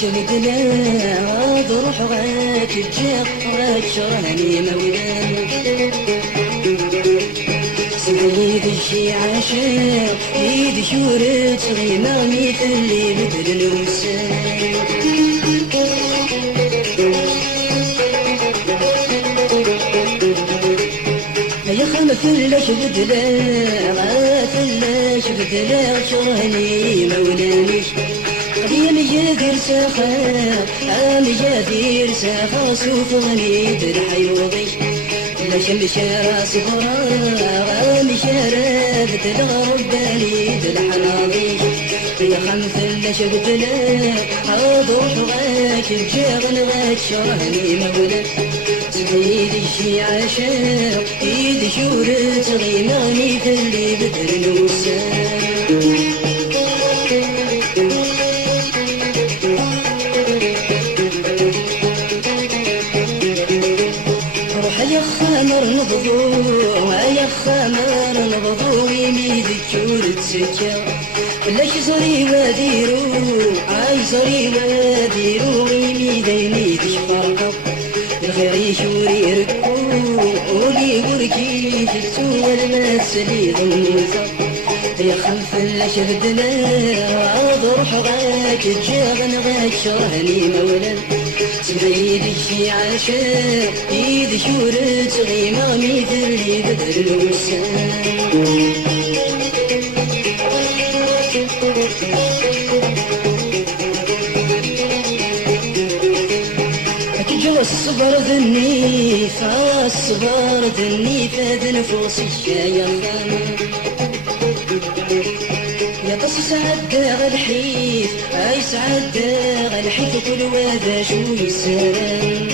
شهدنا ضروح غاك الجاق غاك شراني مولان سيد الشي عاشق يد شورت غيمة مثل اللي بدل الوسان يا خمفلش بدلا غافلش بدلا شراني مولانيش يا مجادير ساخا مجادير ساخا سوف غنيت الحيوضي لا شمس راسي فرا مشارف تلغرب بالي الحناضي يا خمس لا شفت لا اضوح غاك الجاغن غاك شرهني مولا سيد الشي عاشق ايد شورت غيماني في اللي بدر نوسان خمر نبضو يا خمر نبضو يميد الجورد سكا ليش زري وديرو عاي زري وديرو يميد شفرقو الخير يشوري ركو ولي بركي في السوى المسلي ضميزا يا خلف الشبدنا ضرح غاك الجاغن غاك شرهني مولا سيد الشي عاشق ايد شورت غيمة مثل اللي بدر الوسان أكجو الصبر ذني فالصبر ذني فاد نفوس الشايا يا تص سعد غالحيف اي سعد غالحيف كل وذا شو يسان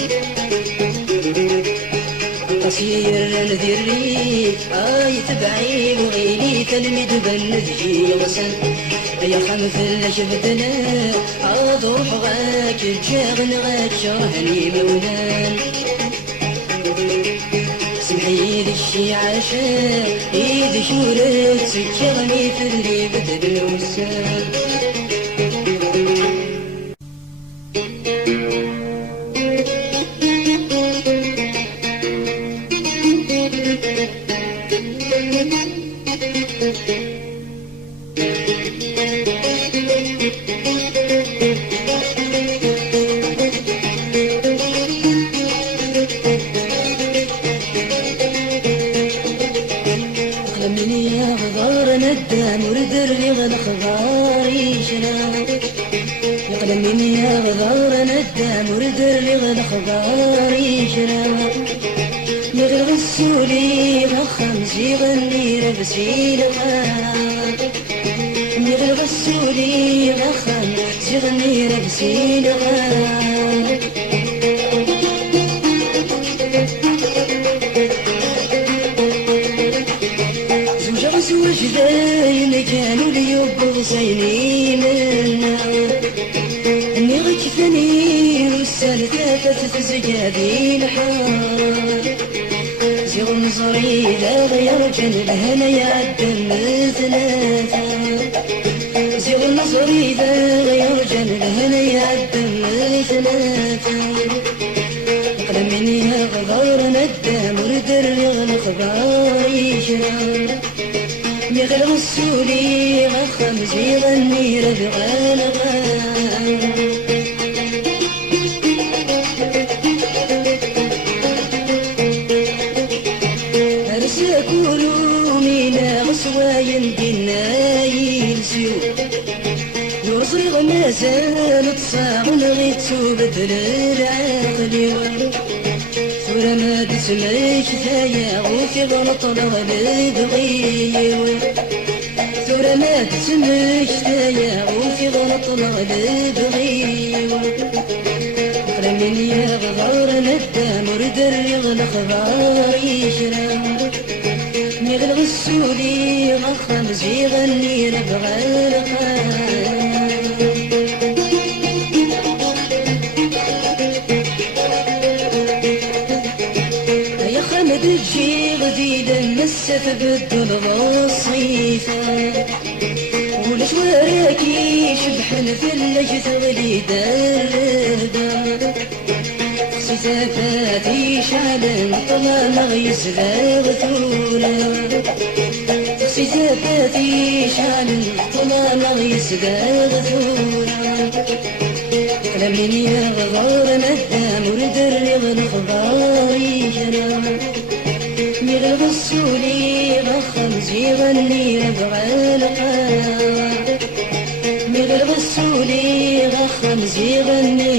قصير نذير لي اي تبعي وغيلي تلمد بالنذجي غسن يا خمس اللي شفتنا اضوح غاك الجاغن غاك شرهني مولان سمحي الشي عاشق ايد شورت سكرني في اللي بدل الوسان يغسولي غخمس يغني ربسي لغان يغسولي غخمس يغني ربسي لغان زوج زوج داين كانوا ليوب زيني منا اني غكفني والسالفة تفزجابي الحال زيغ نظري لا غير جن الهنا يعدم ثلاثة زيغ نظري لا غير جن الهنا يعدم ثلاثة قلم مني غدار ندى مردر الأخبار يشرى مغل غسولي غخمس يغني ربغان غان كلوا منا غسواين دينا يلسيو يوصل غمازان تصاغن غيتسو بدل العقل ثورة ما تسميش ثايا وفي غلط الغلد غيو ثورة ما تسميش ثايا وفي غلط الغلد غيو من يا غدار ندى مردر يغلى خبار يشرى مغل غسولي غخمس يغني ربغى الخان مسة تبدل الصيفة والجواريكي شبحن في الليل تغلي دردة سيزافاتي شعلن طلع يسلا غثولة سيزافاتي شعلن طلع يسلا غثولة لمن يغضر مدام وردر الخضار يجرى مير غسولي غخمزي غني ربع القاع مير غسولي غخمزي غني